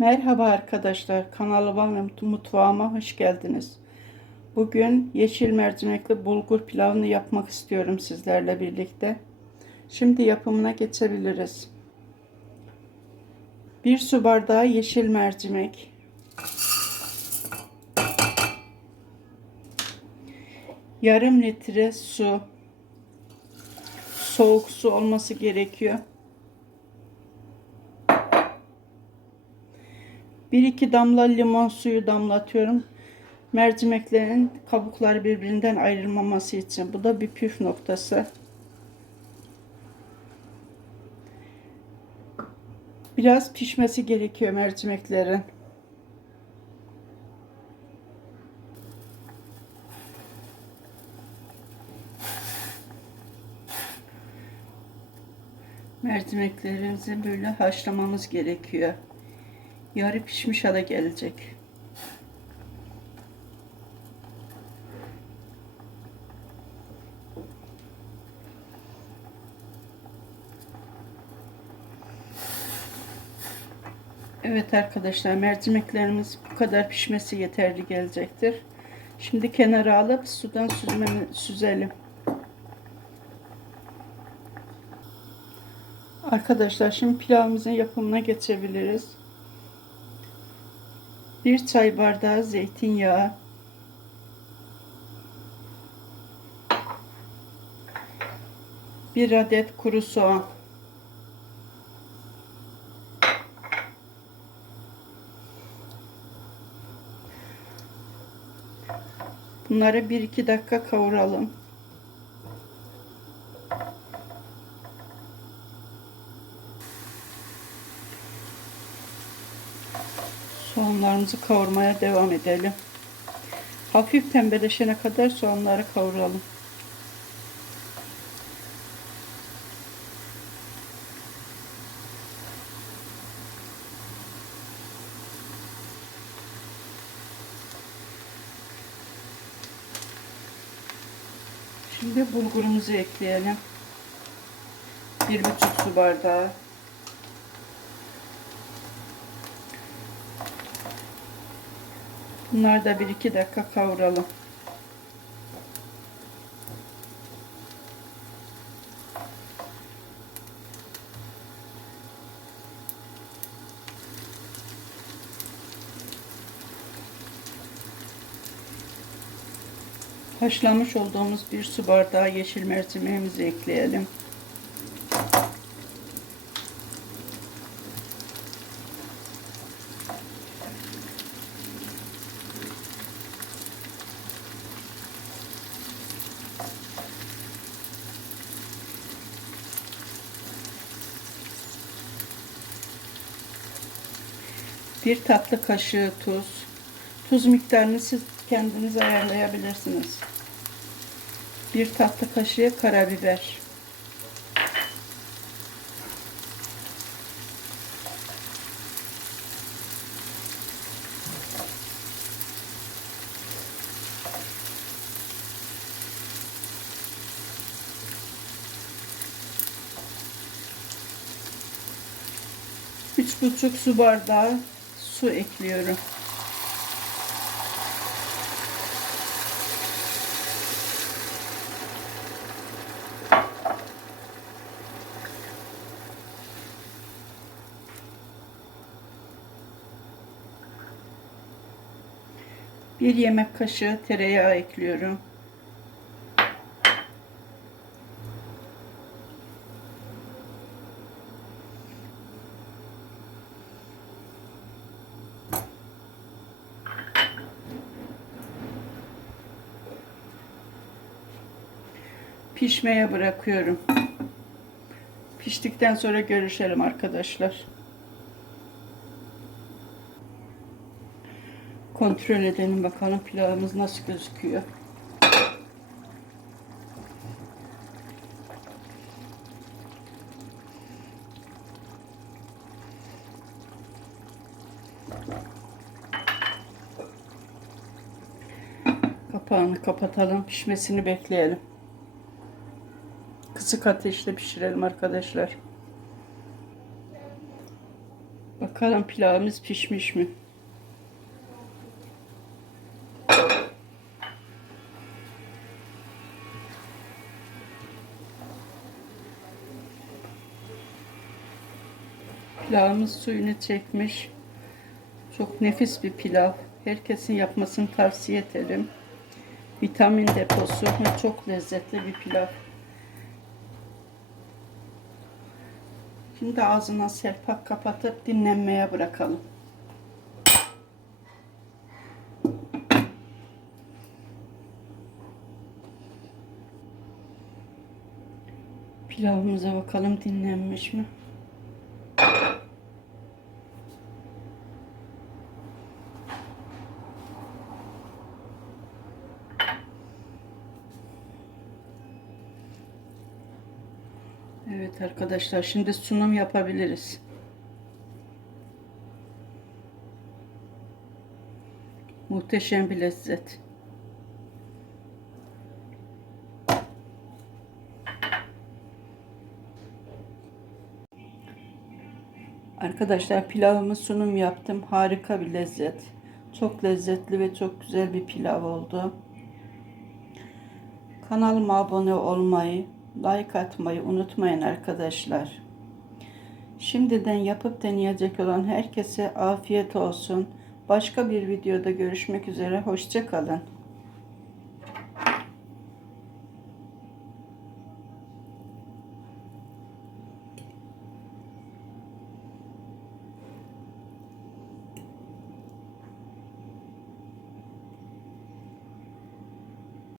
Merhaba arkadaşlar, kanalıma ve mutfağıma hoş geldiniz. Bugün yeşil mercimekli bulgur pilavını yapmak istiyorum sizlerle birlikte. Şimdi yapımına geçebiliriz. Bir su bardağı yeşil mercimek. Yarım litre su. Soğuk su olması gerekiyor. 1-2 damla limon suyu damlatıyorum. Mercimeklerin kabukları birbirinden ayrılmaması için. Bu da bir püf noktası. Biraz pişmesi gerekiyor mercimeklerin. Mercimeklerimizi böyle haşlamamız gerekiyor. Yarı pişmiş hale gelecek. Evet arkadaşlar mercimeklerimiz bu kadar pişmesi yeterli gelecektir. Şimdi kenara alıp sudan süzmemi, süzelim. Arkadaşlar şimdi pilavımızın yapımına geçebiliriz. Bir çay bardağı zeytinyağı. Bir adet kuru soğan. Bunları 1-2 dakika kavuralım. Soğanlarımızı kavurmaya devam edelim. Hafif pembeleşene kadar soğanları kavuralım. Şimdi bulgurumuzu ekleyelim. Bir buçuk su bardağı. Bunları da bir iki dakika kavuralım. Haşlamış olduğumuz bir su bardağı yeşil mercimeğimizi ekleyelim. Bir tatlı kaşığı tuz. Tuz miktarını siz kendiniz ayarlayabilirsiniz. Bir tatlı kaşığı karabiber. Üç buçuk su bardağı su ekliyorum. Bir yemek kaşığı tereyağı ekliyorum. Pişmeye bırakıyorum. Piştikten sonra görüşelim arkadaşlar. Kontrol edelim bakalım pilavımız nasıl gözüküyor. Kapağını kapatalım. Pişmesini bekleyelim. Kısık ateşte pişirelim arkadaşlar. Bakalım pilavımız pişmiş mi? Pilavımız suyunu çekmiş. Çok nefis bir pilav. Herkesin yapmasını tavsiye ederim. Vitamin deposu çok lezzetli bir pilav. Şimdi ağzına serpak kapatıp dinlenmeye bırakalım. Pilavımıza bakalım dinlenmiş mi? Evet arkadaşlar şimdi sunum yapabiliriz. Muhteşem bir lezzet. Arkadaşlar pilavımı sunum yaptım. Harika bir lezzet. Çok lezzetli ve çok güzel bir pilav oldu. Kanalıma abone olmayı, like atmayı unutmayın arkadaşlar. Şimdiden yapıp deneyecek olan herkese afiyet olsun. Başka bir videoda görüşmek üzere. Hoşçakalın.